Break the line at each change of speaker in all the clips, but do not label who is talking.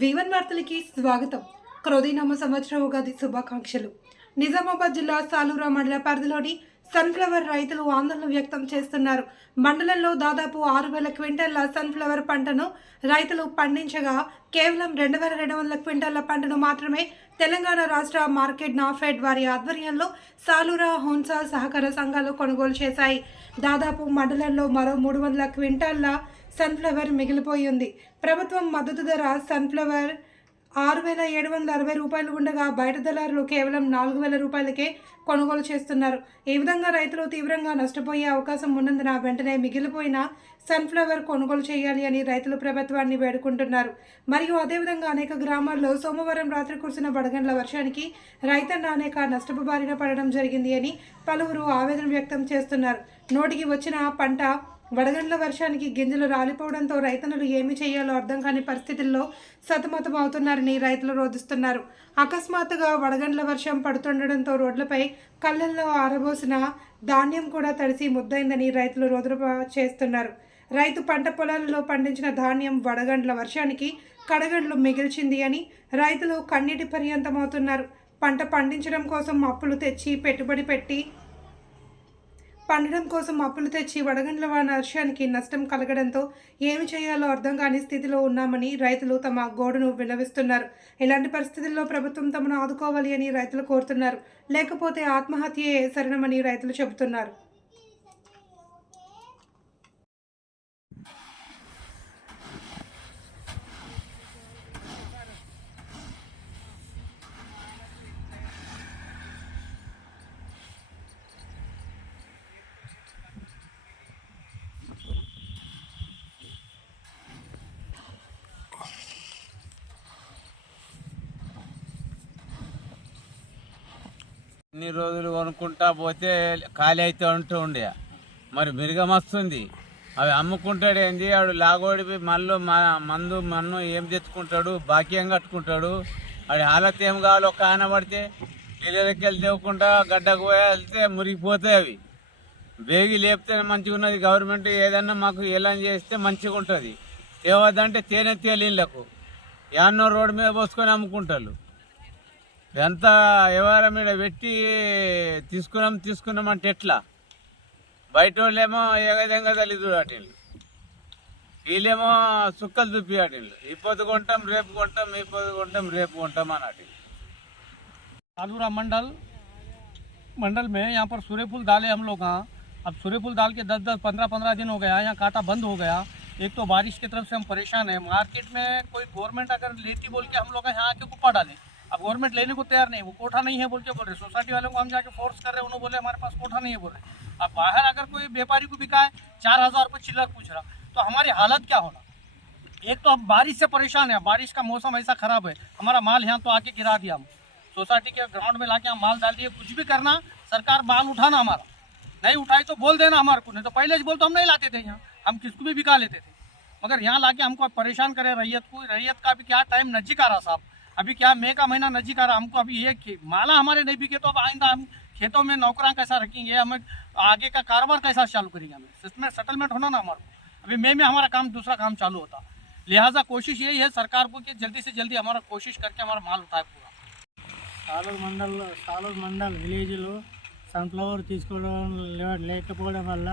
వివన్ వార్తలకి స్వాగతం. క్రోధీనామ సంవత్సర ఉగాది శుభాకాంక్షలు. నిజామాబాద్ జిల్లా సాలూరా మండల పరిధిలోని సన్ఫ్లవర్ రైతులు ఆందోళన వ్యక్తం చేస్తున్నారు. మండలంలో దాదాపు ఆరు వేల క్వింటాల సన్ఫ్లవర్ పంటను రైతులు పండించగా కేవలం రెండు వేల రెండు వందల క్వింటాల పంటను మాత్రమే తెలంగాణ రాష్ట్ర మార్కెట్ నాఫెడ్ వారి ఆధ్వర్యంలో సాలూరా హోన్సా సహకార సంఘాలు కొనుగోలు చేశాయి. దాదాపు మండలంలో మరో మూడు వందల క్వింటాల్ల సన్ఫ్లవర్ మిగిలిపోయి ఉంది ప్రభుత్వం మద్దతు ధర సన్ఫ్లవర్ ఆరు వేల ఏడు వందల అరవై రూపాయలు ఉండగా బయట దళారులు కేవలం నాలుగు వేల రూపాయలకే కొనుగోలు చేస్తున్నారు. ఈ విధంగా రైతులు తీవ్రంగా నష్టపోయే అవకాశం ఉన్నందున వెంటనే మిగిలిపోయిన సన్ఫ్లవర్ కొనుగోలు చేయాలి అని రైతులు ప్రభుత్వాన్ని వేడుకుంటున్నారు. మరియు అదేవిధంగా అనేక గ్రామాల్లో సోమవారం రాత్రి కురిసిన వడగండ్ల వర్షానికి రైతన్న అనేక నష్టపు బారిన పడడం జరిగింది అని పలువురు ఆవేదన వ్యక్తం చేస్తున్నారు. నోటికి వచ్చిన పంట వడగండ్ల వర్షానికి గింజలు రాలిపోవడంతో రైతన్నలు ఏమి చేయాలో అర్థం కాని పరిస్థితుల్లో సతమతం అవుతున్నారని రైతులు రోధిస్తున్నారు. అకస్మాత్తుగా వడగండ్ల వర్షం పడుతుండడంతో రోడ్లపై కళ్ళల్లో ఆరబోసిన ధాన్యం కూడా తడిసి ముద్దైందని రైతులు రోదన చేస్తున్నారు. రైతు పంట పొలాలలో పండించిన ధాన్యం వడగండ్ల వర్షానికి కడగండ్లు మిగిల్చింది అని రైతులు కన్నీటి పర్యంతమవుతున్నారు. పంట పండించడం కోసం అప్పులు తెచ్చి పెట్టుబడి పెట్టి పండడం కోసం అప్పులు తెచ్చి వడగండ్ల వర్షానికి నష్టం కలగడంతో ఏమి చేయాలో అర్థం కాని స్థితిలో ఉన్నామని రైతులు తమ గోడును విన్నవిస్తున్నారు ఇలాంటి పరిస్థితుల్లో ప్రభుత్వం తమను ఆదుకోవాలి అని రైతులు కోరుతున్నారు. లేకపోతే ఆత్మహత్యే శరణమని రైతులు చెబుతున్నారు.
అన్ని రోజులు కొనుక్కుంటా పోతే ఖాళీ అయితే ఉంటూ ఉండే. మరి మిరుగం వస్తుంది అవి అమ్ముకుంటాడు ఏంది? ఆడు లాగోడిపి మళ్ళీ మందు మన్ను ఏం తెచ్చుకుంటాడు? బాక్యం కట్టుకుంటాడు. ఆడి హాలత్ ఏం కావాలో ఒక ఆన పడితే ఇళ్ళకి వెళ్ళి తెవకుండా గడ్డకు పోయి వెళ్తే మురిగిపోతాయి అవి. వేగి లేపితేనే మంచిగా ఉన్నది. గవర్నమెంట్ ఏదన్నా మాకు ఎలా చేస్తే మంచిగా ఉంటుంది తేవద్దంటే తేనె తేలిళ్ళకు యాన్నో రోడ్డు మీద పోసుకొని అమ్ముకుంటారు ఎంత వ్యవహారం మీద పెట్టి తీసుకున్నాం తీసుకున్నాం అంటే ఎట్లా బయట వాళ్ళేమో ఏగదంగా తల్లి అటిళ్ళు వీళ్ళేమో సుక్కలు చూపి అటిళ్ళు ఈ పొద్దు కొంటాం రేపు కొంటాం ఈ పొద్దు కొంటాం రేపు కొంటాం అని అటు
आलूरा मंडल मंडल में यहाँ पर सूर्य फूल डाले हम लोग यहाँ अब सूर्य फूल डाल के दस दस पंद्रह पंद्रह दिन हो गया यहाँ कांटा बंद हो गया एक तो बारिश की तरफ से हम परेशान हैं मार्केट में कोई गवर्नमेंट अगर लेती बोल के हम लोग यहाँ आके कुप्पा डाले अब गवर्नमेंट लेने को तैयार नहीं, वो कोठा नहीं है बोल के बोल रहे सोसाइटी वालों को हम जाके फोर्स कर रहे हैं उन्होंने बोले हमारे पास कोठा नहीं है बोल रहे। अब बाहर अगर कोई व्यापारी को बिका है चार हज़ार रुपये चिल्लर पूछ रहा तो हमारी हालत क्या होना? एक तो हम बारिश से परेशान है, बारिश का मौसम ऐसा खराब है, हमारा माल यहाँ तो आके गिरा दिया हम। सोसाइटी के ग्राउंड में लाके हम माल डाल दिए, कुछ भी करना, सरकार माल उठाना हमारा। नहीं उठाई तो बोल देना हमारे को, नहीं तो पहले बोल तो हम नहीं लाते थे यहाँ, हम किसको भी बिका लेते थे। मगर यहाँ लाके हमको परेशान करे, रैयत को, रैयत का भी क्या टाइम नज़दीक आ रहा साहब। अभी क्या मई का महीना नजदीक आ रहा हमको अभी ये खे- माला हमारे नहीं बिके तो अब आइंदा हम खेतों में नौकरा कैसा रखेंगे हमें आगे का कारोबार कैसा चालू करेंगे हमें इसमें सेटलमेंट होना ना हमारे को अभी मई में हमारा काम दूसरा काम चालू होता लिहाजा कोशिश यही है सरकार को कि जल्दी से जल्दी हमारा कोशिश करके हमारा माल उठाए पूरा
సాలూరు మండల్ సాలూరు మండల్ విలేజ్లో సన్ఫ్లవర్ తీసుకోవడం లే- లేకపోవడం వల్ల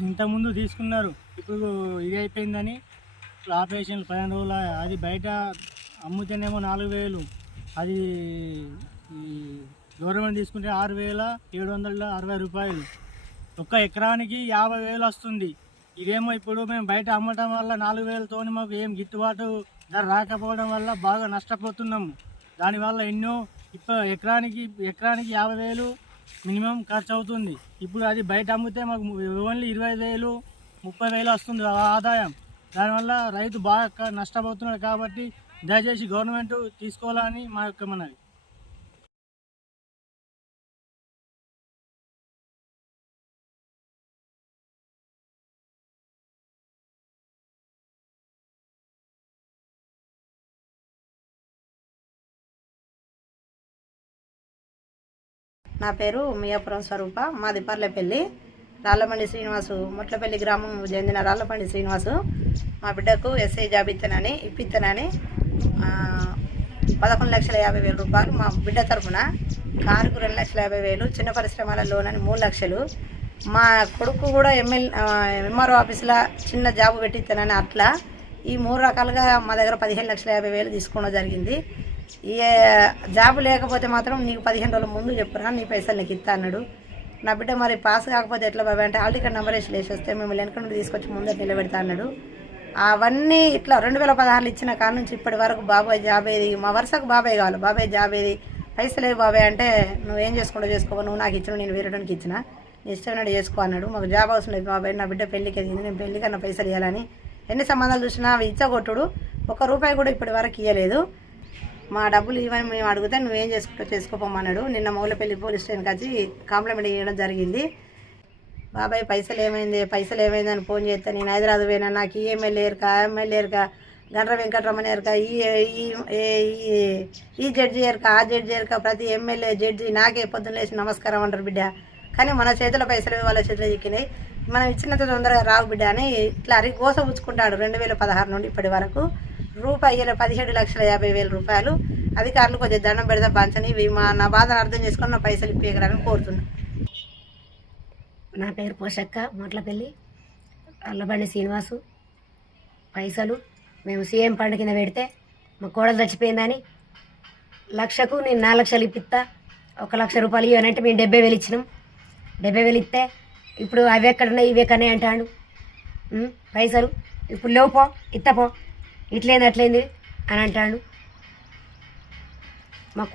ఇంతకుముందు తీసుకున్నారు ఇప్పుడు ఇది అయిపోయిందని ఆపరేషన్ పదిహేను రోజులు అది బయట అమ్ముతేనేమో నాలుగు వేలు. అది గవర్నమెంట్ తీసుకుంటే ఆరు వేల ఏడు వందల అరవై రూపాయలు. ఒక్క ఎకరానికి యాభై వేలు వస్తుంది. ఇదేమో ఇప్పుడు మేము బయట అమ్మటం వల్ల నాలుగు వేలతో మాకు ఏం గిట్టుబాటు ధర రాకపోవడం వల్ల బాగా నష్టపోతున్నాము. దానివల్ల ఎన్నో ఇప్పుడు ఎకరానికి ఎకరానికి యాభై వేలు మినిమం ఖర్చు అవుతుంది ఇప్పుడు అది బయట అమ్మితే మాకు ఓన్లీ ఇరవై వేలు ముప్పై వేలు వస్తుంది ఆ ఆదాయం. దానివల్ల రైతు బాగా నష్టపోతున్నాడు కాబట్టి దయచేసి గవర్నమెంట్ తీసుకోవాలని మా యొక్క మనవి.
నా పేరు మియాపురం స్వరూప మాది పర్లపల్లి రాళ్ళపండి శ్రీనివాసు ముట్లపల్లి గ్రామం చెందిన రాళ్ళపండి శ్రీనివాసు. మా బిడ్డకు ఎస్ఐ జాబ్ ఇత్తనని ఇప్పిత్తనని పదకొండు లక్షల యాభై వేల రూపాయలు మా బిడ్డ తరపున కారుకు రెండు లక్షల యాభై వేలు చిన్న పరిశ్రమల లోన్ అని మూడు లక్షలు. మా కొడుకు కూడా ఎమ్మెల్యే ఎంఆర్ఓ ఆఫీసులో చిన్న జాబ్ పెట్టిస్తానని అట్లా ఈ మూడు రకాలుగా మా దగ్గర పదిహేను లక్షల యాభై వేలు తీసుకోవడం జరిగింది. ఏ జాబ్ లేకపోతే మాత్రం నీకు పదిహేను రోజుల ముందు చెప్పురా నీ పైసలు నీకు ఇస్తా అన్నాడు. నా బిడ్డ మరి పాస్ కాకపోతే ఎట్లా బాబాయ్ అంటే ఆల్రెడీ ఇక్కడ నెంబర్ వేసి లేచేస్తే మేము వెనక నుండి తీసుకొచ్చి ముందర నిలబెడతా అన్నాడు. అవన్నీ ఇట్లా రెండు వేల పదహారులు ఇచ్చిన కాడ నుంచి ఇప్పటి వరకు బాబాయ్ జాబ్ ఏది? మా వరుసకు బాబాయ్ కావాలి. బాబాయ్ జాబ్ ఏది? పైసలు ఏవి బాబాయ్ అంటే నువ్వేం చేసుకుంటూ చేసుకో నువ్వు నాకు ఇచ్చిన నేను వేరేటానికి ఇచ్చిన? నీ ఇష్టమైనట్టు చేసుకో అన్నాడు. మాకు జాబ్ అవసరం లేదు బాబాయ్. నా బిడ్డ పెళ్ళికి ఎదిగింది. నేను పెళ్ళికన్నా పైసలు ఇవ్వాలని ఎన్ని సంబంధాలు చూసినా అవి ఇచ్చగొట్టుడు. ఒక రూపాయి కూడా ఇప్పటి వరకు ఇవ్వలేదు మా డబ్బులు ఇవ్వని మేము అడిగితే నువ్వేం చేసుకుంటూ చేసుకోపోమన్నాడు నిన్న మౌలపల్లి పోలీస్ స్టేషన్కి వచ్చి కాంప్లైంట్ ఇవ్వడం జరిగింది. బాబాయ్ పైసలు ఏమైంది పైసలు ఏమైందని ఫోన్ చేస్తే నేను హైదరాబాద్ పోయినా నాకు ఈ ఎమ్మెల్యే ఆ ఎమ్మెల్యే ఎరక గండ్ర వెంకటరమణ ఎరక ఈ ఈ ఈ- జడ్జి ఎరక ఆ జడ్జి ఎరక ప్రతి ఎమ్మెల్యే జడ్జి నాకే పొద్దున్న లేచి నమస్కారం అంటారు బిడ్డ. కానీ మన చేతిలో పైసలు వాళ్ళ చేతిలో చిక్కినాయి మనం ఇచ్చినంత తొందరగా రావు బిడ్డ అని ఇట్లా అరి గోస పుచ్చుకుంటాడు రెండు వేల పదహారు నుండి ఇప్పటి వరకు. రూపాయి పదిహేడు లక్షల యాభై వేల రూపాయలు. అధికారులు కొద్దిగా దండం పెడతా పంచని ఇవి మా నా బాధను అర్థం చేసుకొని నా పైసలు ఇప్పేయగలని కోరుతున్నా.
నా పేరు పోషక్క మొట్లపల్లి అల్లబండి శ్రీనివాసు. పైసలు మేము సీఎం పండు కింద పెడితే మా కోడలు చచ్చిపోయిందని లక్షకు నేను నాలుగు లక్షలు ఇప్పిస్తా ఒక లక్ష రూపాయలు ఇవ్వనంటే మేము డెబ్బై వేలు ఇచ్చినాం. డెబ్బై వేలు ఇస్తే ఇప్పుడు అవి ఎక్కడున్నాయి ఇవి ఎక్కడనే అంటాడు. పైసలు. ఇప్పుడు లేవుపో ఇత్తపో ఇట్లేంది అట్లేంది అని అంటాడు. మా కో